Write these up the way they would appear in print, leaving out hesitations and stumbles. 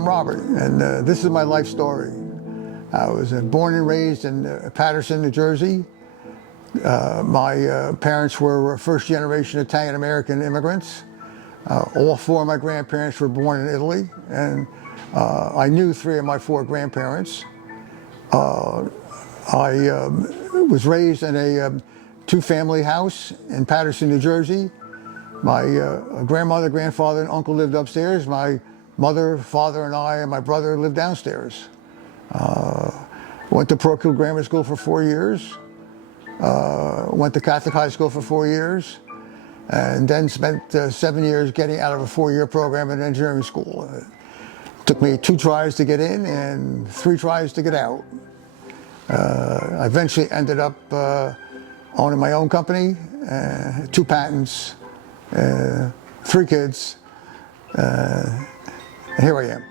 I'm Robert, and this is my life story. I was born and raised in Paterson, New Jersey. My parents were first-generation Italian-American immigrants. All four of my grandparents were born in Italy, and I knew three of my four grandparents. I was raised in a two-family house in Paterson, New Jersey. My grandmother, grandfather, and uncle lived upstairs. My mother, father, and I and my brother lived downstairs. Went to parochial grammar school for 4 years. Went to Catholic high school for 4 years. And then spent 7 years getting out of a 4-year program in engineering school. It took me 2 tries to get in and 3 tries to get out. I eventually ended up owning my own company, 2 patents, 3 kids, and here I am.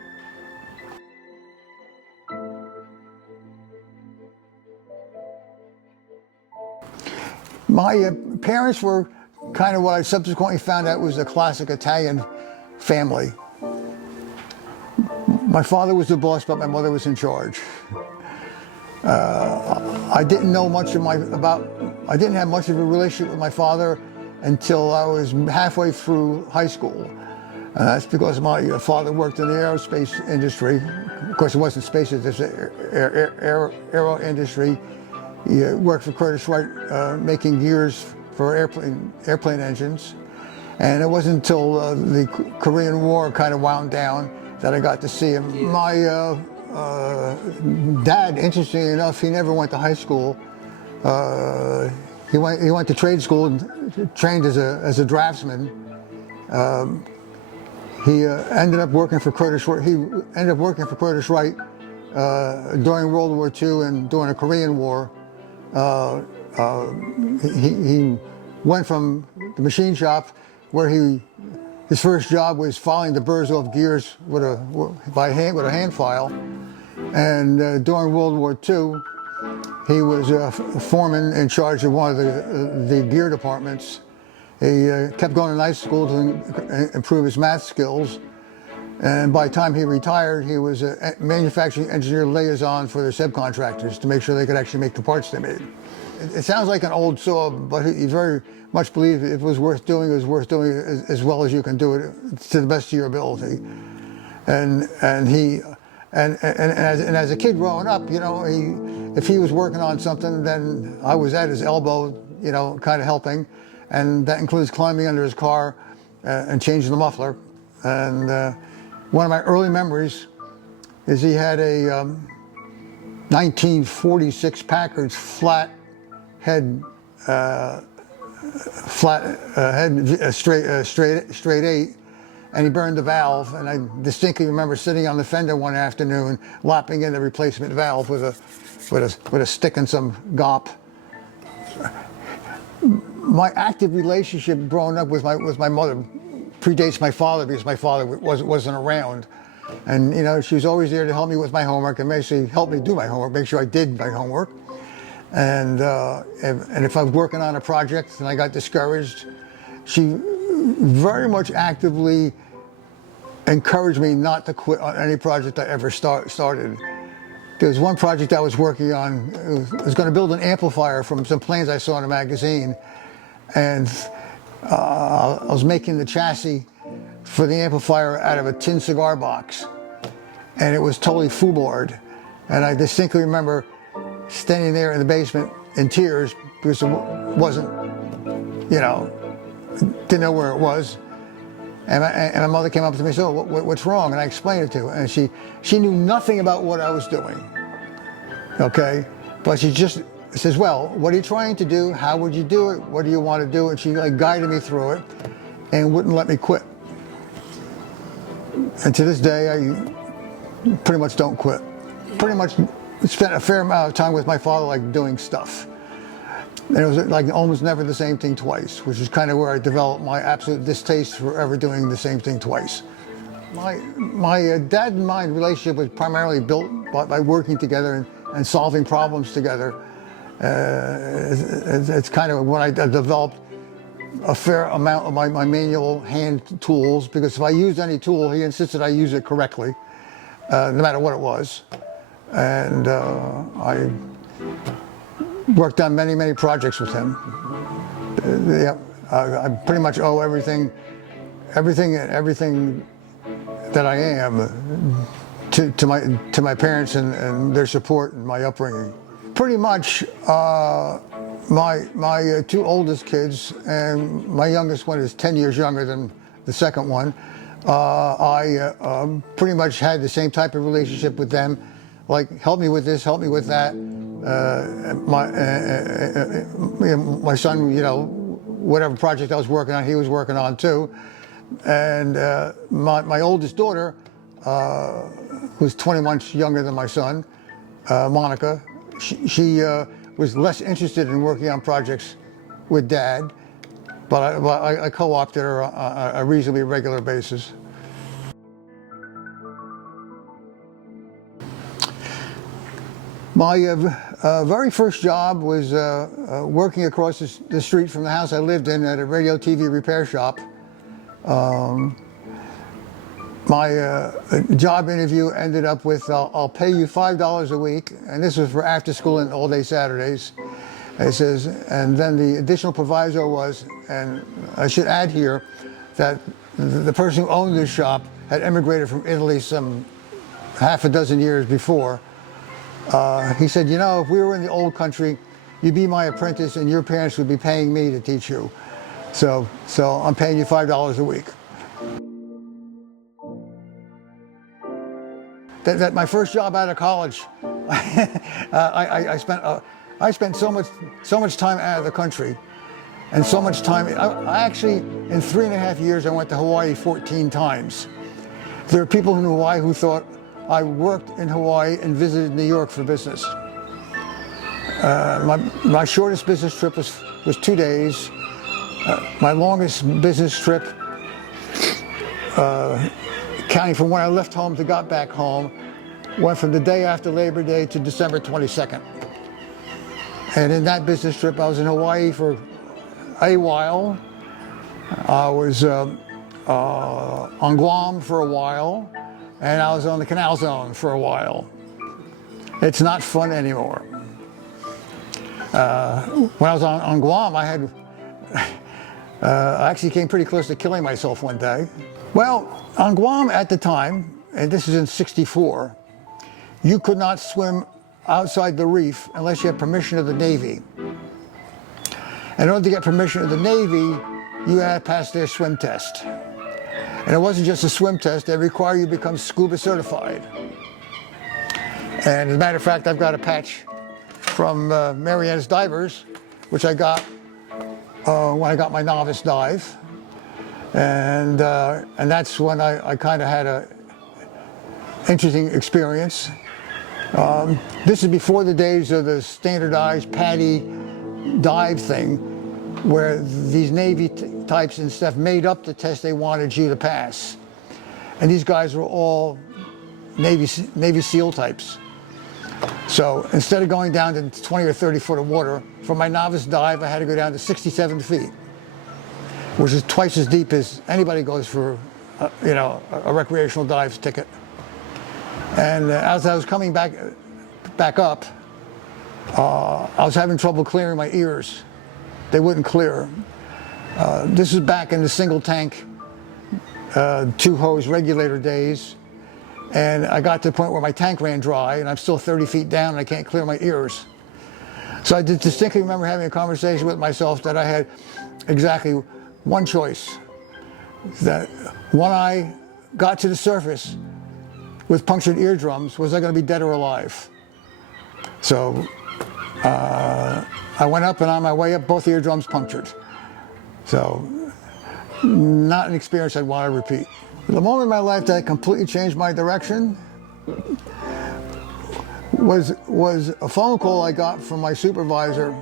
My parents were kind of what I subsequently found out was a classic Italian family. My father was the boss, but my mother was in charge. I didn't know much of I didn't have much of a relationship with my father until I was halfway through high school. That's because my father worked in the aerospace industry. Of course, it wasn't space, it was aero industry. He worked for Curtiss-Wright, making gears for airplane engines. And it wasn't until the Korean War kind of wound down that I got to see him. My dad, interestingly enough, he never went to high school. He went to trade school and trained as a draftsman. He ended up working for Curtiss-Wright. He ended up working for Curtiss-Wright during World War II and during the Korean War. He went from the machine shop where his first job was filing the burrs off gears with a hand file, and during World War II, he was a foreman in charge of one of the gear departments. He kept going to night school to improve his math skills, and by the time he retired, he was a manufacturing engineer liaison for the subcontractors to make sure they could actually make the parts they made. It sounds like an old saw, but he very much believed if it was worth doing, it was worth doing it as well as you can do it to the best of your ability. And as a kid growing up, you know, if he was working on something, then I was at his elbow, you know, kind of helping, and that includes climbing under his car and changing the muffler. And one of my early memories is he had a 1946 Packard's flat head, straight 8, and he burned the valve. And I distinctly remember sitting on the fender one afternoon, lapping in the replacement valve with a stick and some gop. My active relationship growing up with my mother predates my father, because my father wasn't around. And you know, she was always there to help me with my homework and basically help me do my homework, make sure I did my homework. And if I was working on a project and I got discouraged, she very much actively encouraged me not to quit on any project I ever started. There was one project I was working on. I was going to build an amplifier from some plans I saw in a magazine, and I was making the chassis for the amplifier out of a tin cigar box, and it was totally foobarred. And I distinctly remember standing there in the basement in tears because it wasn't, you know, didn't know where it was. And my mother came up to me and said, "Oh, what's wrong?" And I explained it to her, and she knew nothing about what I was doing, okay? But she just says, "Well, what are you trying to do? How would you do it? What do you want to do?" And she like guided me through it and wouldn't let me quit. And to this day, I pretty much don't quit. Pretty much spent a fair amount of time with my father, like doing stuff. And it was like almost never the same thing twice, which is kind of where I developed my absolute distaste for ever doing the same thing twice. My dad and my relationship was primarily built by working together and solving problems together. It's kind of when I developed a fair amount of my manual hand tools, because if I used any tool, he insisted I use it correctly. no matter what it was. And I worked on many, many projects with him. Yeah, I pretty much owe everything that I am to my parents and their support and my upbringing. Pretty much, my two oldest kids, and my youngest one is 10 years younger than the second one. I pretty much had the same type of relationship with them, like help me with this, help me with that. My son, whatever project I was working on, he was working on too. And my oldest daughter, who's 20 months younger than my son, Monica, she was less interested in working on projects with Dad, but I co-opted her on a reasonably regular basis. My very first job was working across the street from the house I lived in at a radio TV repair shop. My job interview ended up with, I'll pay you $5 a week, and this was for after school and all day Saturdays. It says, and then the additional proviso was, and I should add here, that the person who owned this shop had emigrated from Italy some half a dozen years before. He said, if we were in the old country, you'd be my apprentice and your parents would be paying me to teach you. So I'm paying you $5 a week. That my first job out of college, I spent so much time out of the country, and so much time. I actually, in 3.5 years, I went to Hawaii 14 times. There are people in Hawaii who thought I worked in Hawaii and visited New York for business. My shortest business trip was 2 days. My longest business trip, counting from when I left home to got back home, went from the day after Labor Day to December 22nd. And in that business trip, I was in Hawaii for a while. I was on Guam for a while, and I was on the Canal Zone for a while. It's not fun anymore. When I was on Guam, I actually came pretty close to killing myself one day. Well, on Guam at the time, and this is in '64, you could not swim outside the reef unless you had permission of the Navy. And in order to get permission of the Navy, you had to pass their swim test. And it wasn't just a swim test, they require you to become scuba certified. And as a matter of fact, I've got a patch from Marianne's Divers, which I got when I got my novice dive. And that's when I kind of had a interesting experience. This is before the days of the standardized PADI dive thing, where these Navy types and stuff made up the test they wanted you to pass. And these guys were all Navy SEAL types. So instead of going down to 20 or 30 foot of water, for my novice dive, I had to go down to 67 feet, which is twice as deep as anybody goes for, a recreational dives ticket. And as I was coming back up, I was having trouble clearing my ears. They wouldn't clear. This is back in the single tank, 2 hose regulator days. And I got to the point where my tank ran dry and I'm still 30 feet down and I can't clear my ears. So I distinctly remember having a conversation with myself that I had exactly one choice. That when I got to the surface with punctured eardrums, was I going to be dead or alive? So I went up, and on my way up, both eardrums punctured. So not an experience I'd want to repeat. The moment in my life that completely changed my direction was a phone call I got from my supervisor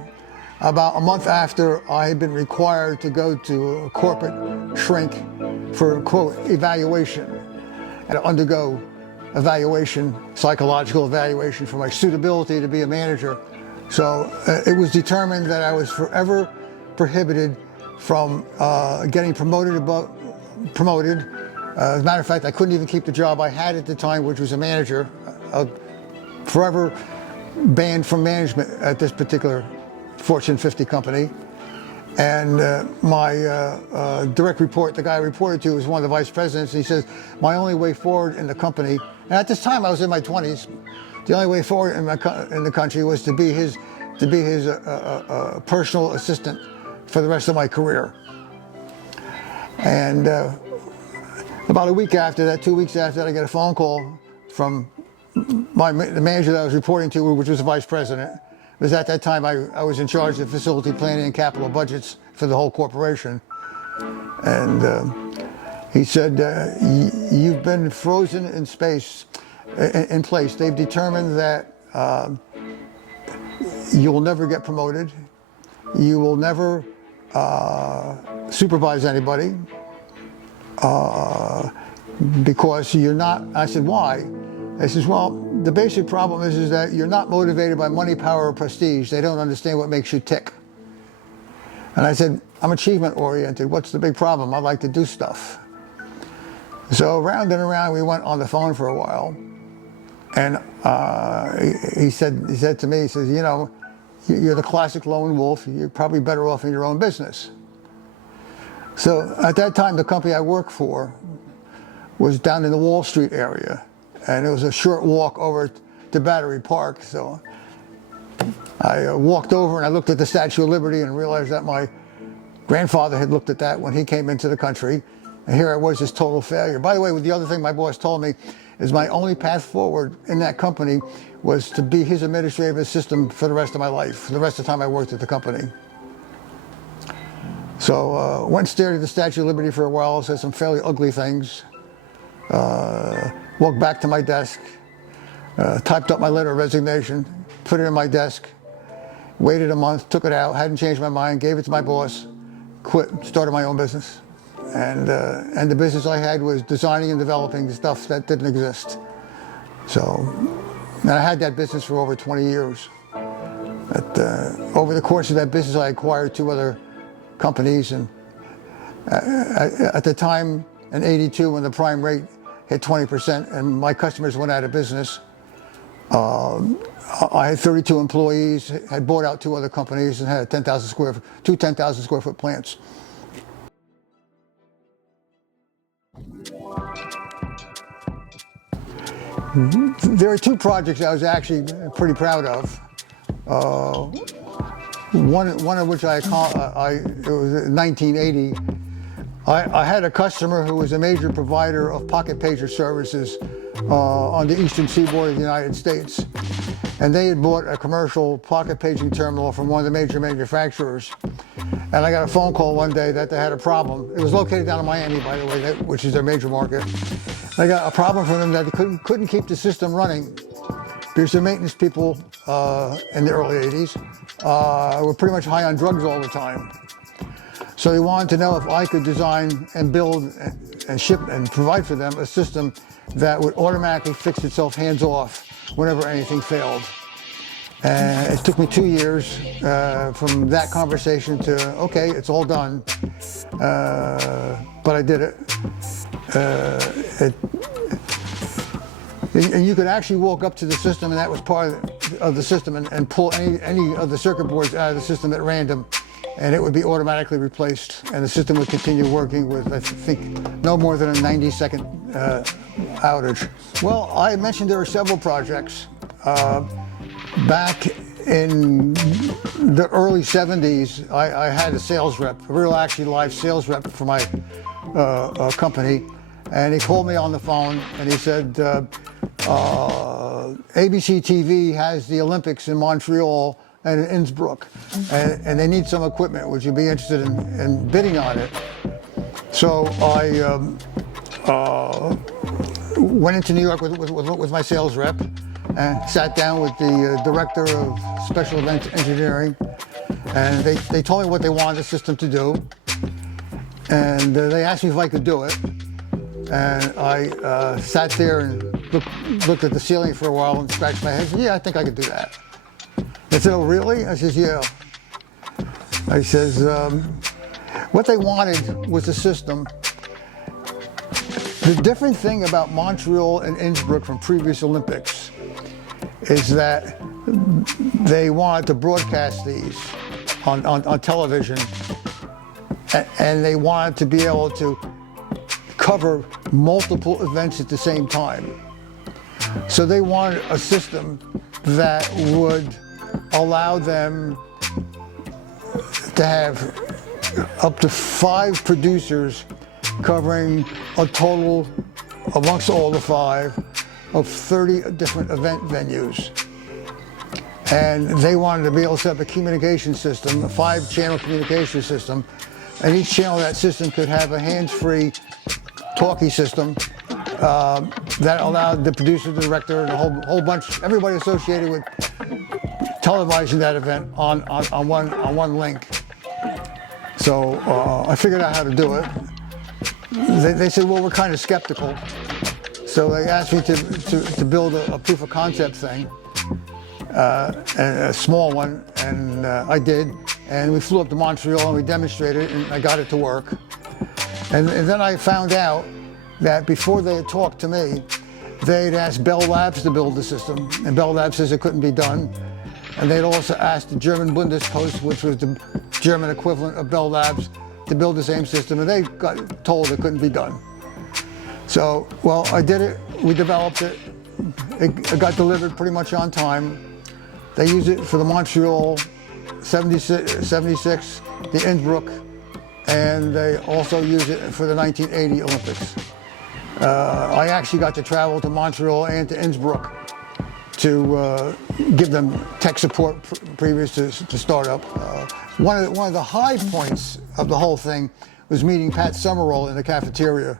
about a month after I had been required to go to a corporate shrink for, quote, evaluation, and to undergo evaluation, psychological evaluation for my suitability to be a manager. So it was determined that I was forever prohibited from getting promoted As a matter of fact, I couldn't even keep the job I had at the time, which was a manager. Forever banned from management at this particular Fortune 50 company. And my direct report, the guy I reported to, was one of the vice presidents. He says, my only way forward in the company, and at this time I was in my 20s, the only way forward in the country was to be his personal assistant for the rest of my career. And about a week after that, 2 weeks after that, I get a phone call from the manager that I was reporting to, which was the vice president. It was at that time I was in charge of facility planning and capital budgets for the whole corporation. And he said, you've been frozen in space, in place. They've determined that you will never get promoted. You will never supervise anybody because you're not. I said, why? He says, well, the basic problem is that you're not motivated by money, power, or prestige. They don't understand what makes you tick. And I said, I'm achievement oriented. What's the big problem? I like to do stuff. So round and around, we went on the phone for a while. And he said to me, he says, you know, you're the classic lone wolf. You're probably better off in your own business. So at that time, the company I worked for was down in the Wall Street area. And it was a short walk over to Battery Park. So I walked over and I looked at the Statue of Liberty and realized that my grandfather had looked at that when he came into the country. And here I was, this total failure. By the way, the other thing my boss told me is my only path forward in that company was to be his administrative assistant for the rest of my life, for the rest of the time I worked at the company. So went and stared at the Statue of Liberty for a while, said some fairly ugly things. Walked back to my desk, typed up my letter of resignation, put it in my desk, waited a month, took it out, hadn't changed my mind, gave it to my boss, quit, started my own business. And the business I had was designing and developing stuff that didn't exist. So, and I had that business for over 20 years. Over the course of that business, I acquired 2 other companies. And at the time, in '82, when the prime rate hit 20% and my customers went out of business, I had 32 employees, had bought out 2 other companies, and had 2 10,000 square foot plants. There are 2 projects I was actually pretty proud of. One of which it was in 1980. I had a customer who was a major provider of pocket pager services on the eastern seaboard of the United States. And they had bought a commercial pocket paging terminal from one of the major manufacturers. And I got a phone call one day that they had a problem. It was located down in Miami, by the way, which is their major market. I got a problem from them that they couldn't keep the system running because the maintenance people in the early 80s were pretty much high on drugs all the time. So they wanted to know if I could design and build and ship and provide for them a system that would automatically fix itself hands-off whenever anything failed. And it took me 2 years from that conversation to, okay, it's all done. But I did it. And you could actually walk up to the system, and that was part of the system, and pull any of the circuit boards out of the system at random, and it would be automatically replaced, and the system would continue working with, I think, no more than a 90-second outage. Well, I mentioned there are several projects. Back in the early 70s, I had a sales rep, a real actually live sales rep for my company, and he called me on the phone and he said, ABC TV has the Olympics in Montreal and in Innsbruck, and they need some equipment. Would you be interested in bidding on it? So I went into New York with my sales rep and sat down with the director of special events engineering, and they told me what they wanted the system to do, and they asked me if I could do it. And I sat there and looked at the ceiling for a while and scratched my head and said, yeah, I think I could do that. They said, oh, really? I says, yeah. I says, what they wanted was a system The different thing about Montreal and Innsbruck from previous Olympics is that they wanted to broadcast these on television, and they wanted to be able to cover multiple events at the same time. So they wanted a system that would allow them to have up to 5 producers covering a total, amongst all the 5, of 30 different event venues. And they wanted to be able to set up a communication system, a 5-channel communication system, and each channel of that system could have a hands-free talkie system that allowed the producer, the director, and a whole bunch, everybody associated with televising that event on one link. So I figured out how to do it. They said, well, we're kind of skeptical. So they asked me to build a proof of concept thing, and a small one, and I did. And we flew up to Montreal and we demonstrated it, and I got it to work. And then I found out that before they had talked to me, they'd asked Bell Labs to build the system, and Bell Labs says it couldn't be done. And they'd also asked the German Bundespost, which was the German equivalent of Bell Labs, to build the same system, and they got told it couldn't be done. So, well, I did it, we developed it, it got delivered pretty much on time. They used it for the Montreal 76, the Innsbruck, and they also used it for the 1980 Olympics. I actually got to travel to Montreal and to Innsbruck to give them tech support previous to startup. One of the high points of the whole thing was meeting Pat Summerall in the cafeteria,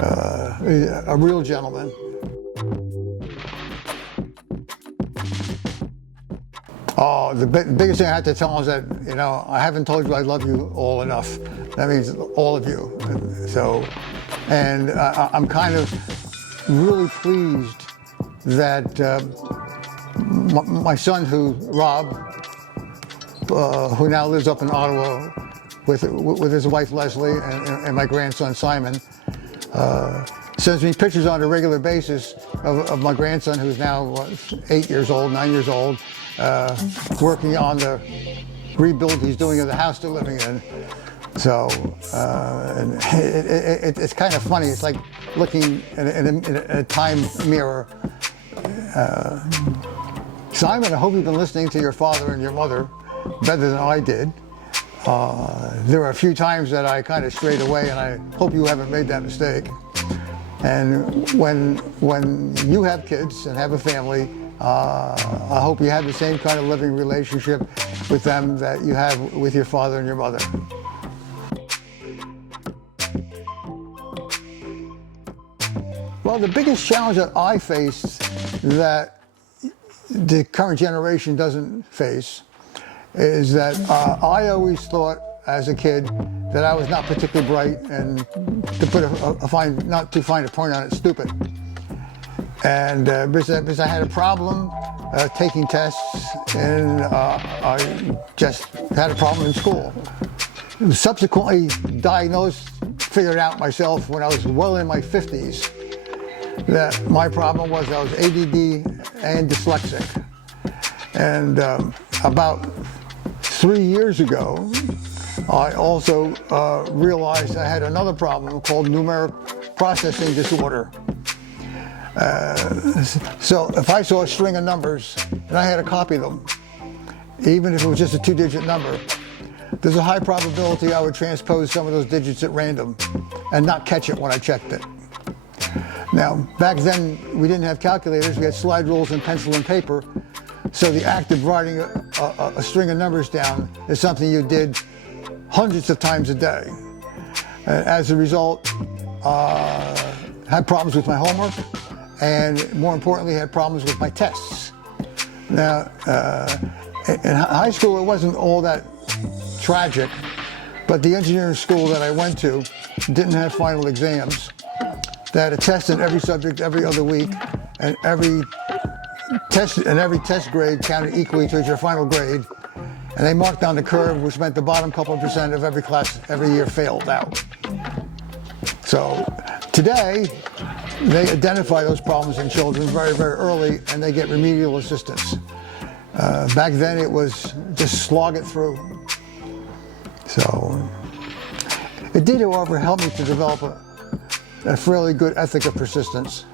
a real gentleman. Oh, the biggest thing I had to tell him is that, you know, I haven't told you I love you all enough. That means all of you. So, and I'm kind of really pleased that my son, Rob, who now lives up in Ottawa with his wife Leslie and my grandson Simon, sends me pictures on a regular basis of my grandson, who's now 9 years old, working on the rebuild he's doing of the house they're living in. So and it's kind of funny. It's like looking in a time mirror. Simon, I hope you've been listening to your father and your mother better than I did. There were a few times that I kind of strayed away, and I hope you haven't made that mistake. And when you have kids and have a family, I hope you have the same kind of living relationship with them that you have with your father and your mother. Well, the biggest challenge that I faced that the current generation doesn't face is that I always thought as a kid that I was not particularly bright, and to put not to find a point on it, stupid. And because I had a problem taking tests, and I just had a problem in school. Subsequently diagnosed, figured out myself when I was well in my 50s that my problem was I was ADD and dyslexic. And about 3 years ago, I also realized I had another problem called numeric processing disorder. So if I saw a string of numbers and I had to copy them, even if it was just a 2-digit number, there's a high probability I would transpose some of those digits at random and not catch it when I checked it. Now, back then we didn't have calculators, we had slide rules and pencil and paper, so the act of writing a string of numbers down is something you did hundreds of times a day. As a result, had problems with my homework, and more importantly, had problems with my tests. Now, in high school, it wasn't all that tragic, but the engineering school that I went to didn't have final exams. They had a test in every subject every other week, and every test grade counted equally towards your final grade. And they marked down the curve, which meant the bottom couple % of every class every year failed out. So Today, they identify those problems in children very, very early, and they get remedial assistance. Back then, it was just slog it through. So, it did, however, help me to develop a fairly good ethic of persistence.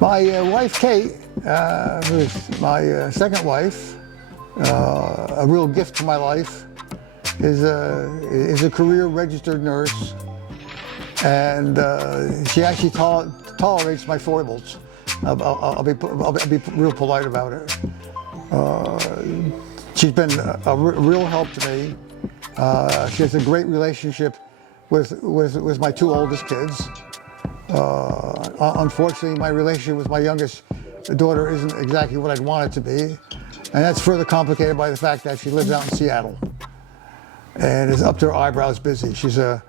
My wife, Kate, who is my second wife, a real gift to my life, is a career registered nurse, and she actually tolerates my foibles. I'll be real polite about it. She's been a real help to me. She has a great relationship with my two oldest kids. Unfortunately, my relationship with my youngest daughter isn't exactly what I'd want it to be, and that's further complicated by the fact that she lives out in Seattle and is up to her eyebrows busy. She's a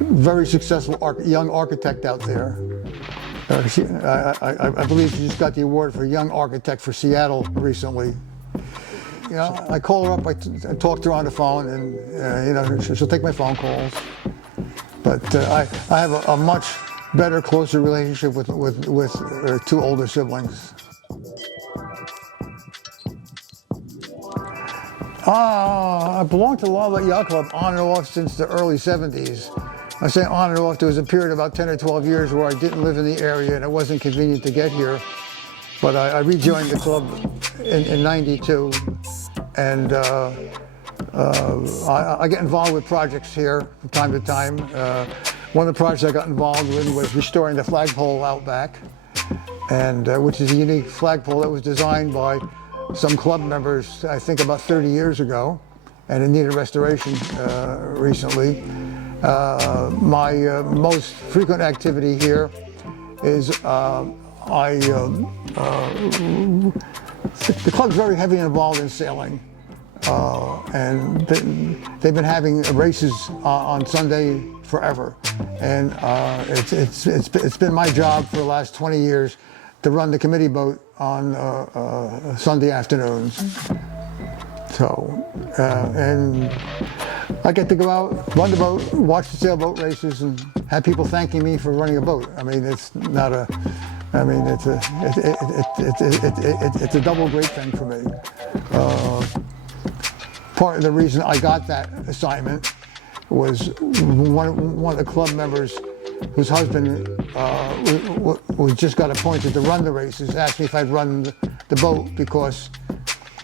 very successful young architect out there. I believe she just got the award for Young Architect for Seattle recently. You know, I call her up, I talk to her on the phone, and you know, she'll take my phone calls. But I have a much better, closer relationship with her two older siblings. I belonged to the Lava Yacht Club on and off since the early 70s. I say on and off, there was a period of about 10 or 12 years where I didn't live in the area and it wasn't convenient to get here. But I rejoined the club in 92, and I get involved with projects here from time to time. One of the projects I got involved with was restoring the flagpole out back, and which is a unique flagpole that was designed by some club members, I think about 30 years ago, and it needed restoration recently. My most frequent activity here is the club's very heavy involved in sailing, and they've been having races on Sunday forever, and it's been my job for the last 20 years to run the committee boat on Sunday afternoons. So, and I get to go out, run the boat, watch the sailboat races, and have people thanking me for running a boat. I mean, it's not a, I mean, it's a double great thing for me. Part of the reason I got that assignment was one of the club members whose husband was just got appointed to run the races, asked me if I'd run the boat because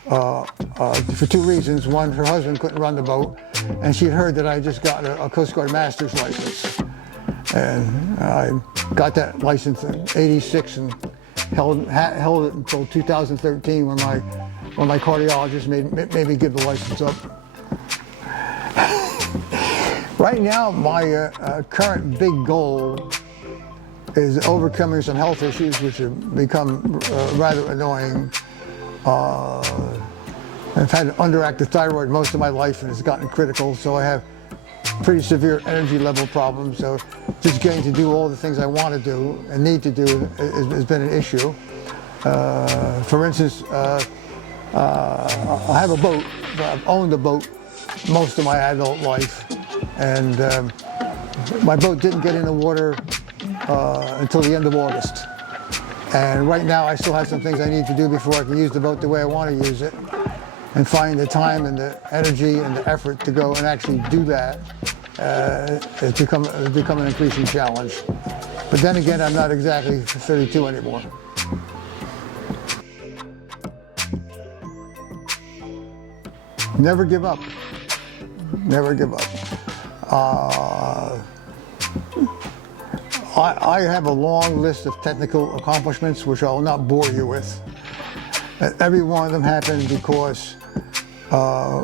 for two reasons. One, her husband couldn't run the boat, and she'd heard that I just got a Coast Guard master's license. And I got that license in '86 and held it until 2013 when my cardiologist made me give the license up. Right now, my current big goal is overcoming some health issues which have become rather annoying. I've had an underactive thyroid most of my life and it's gotten critical, so I have pretty severe energy level problems. So just getting to do all the things I want to do and need to do has been an issue. For instance, I have a boat. I've owned a boat most of my adult life, and my boat didn't get in the water until the end of August. And right now I still have some things I need to do before I can use the boat the way I want to use it, and find the time and the energy and the effort to go and actually do that it's become an increasing challenge. But then again, I'm not exactly 32 anymore. Never give up. Never give up. I have a long list of technical accomplishments which I will not bore you with. Every one of them happened because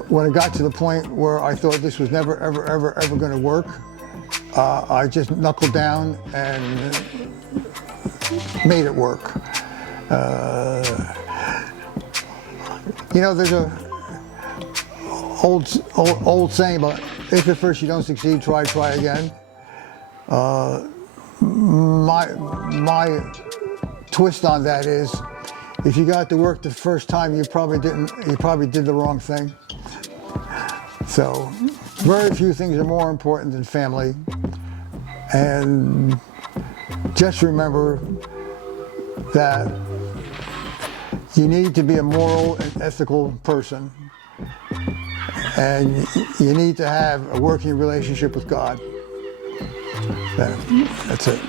when it got to the point where I thought this was never, ever going to work, I just knuckled down and made it work. You know, there's a old saying about if at first you don't succeed, try again. My twist on that is, if you got to work the first time, you probably did the wrong thing. So Very few things are more important than family. And just remember that you need to be a moral and ethical person. And you need to have a working relationship with God. That's it.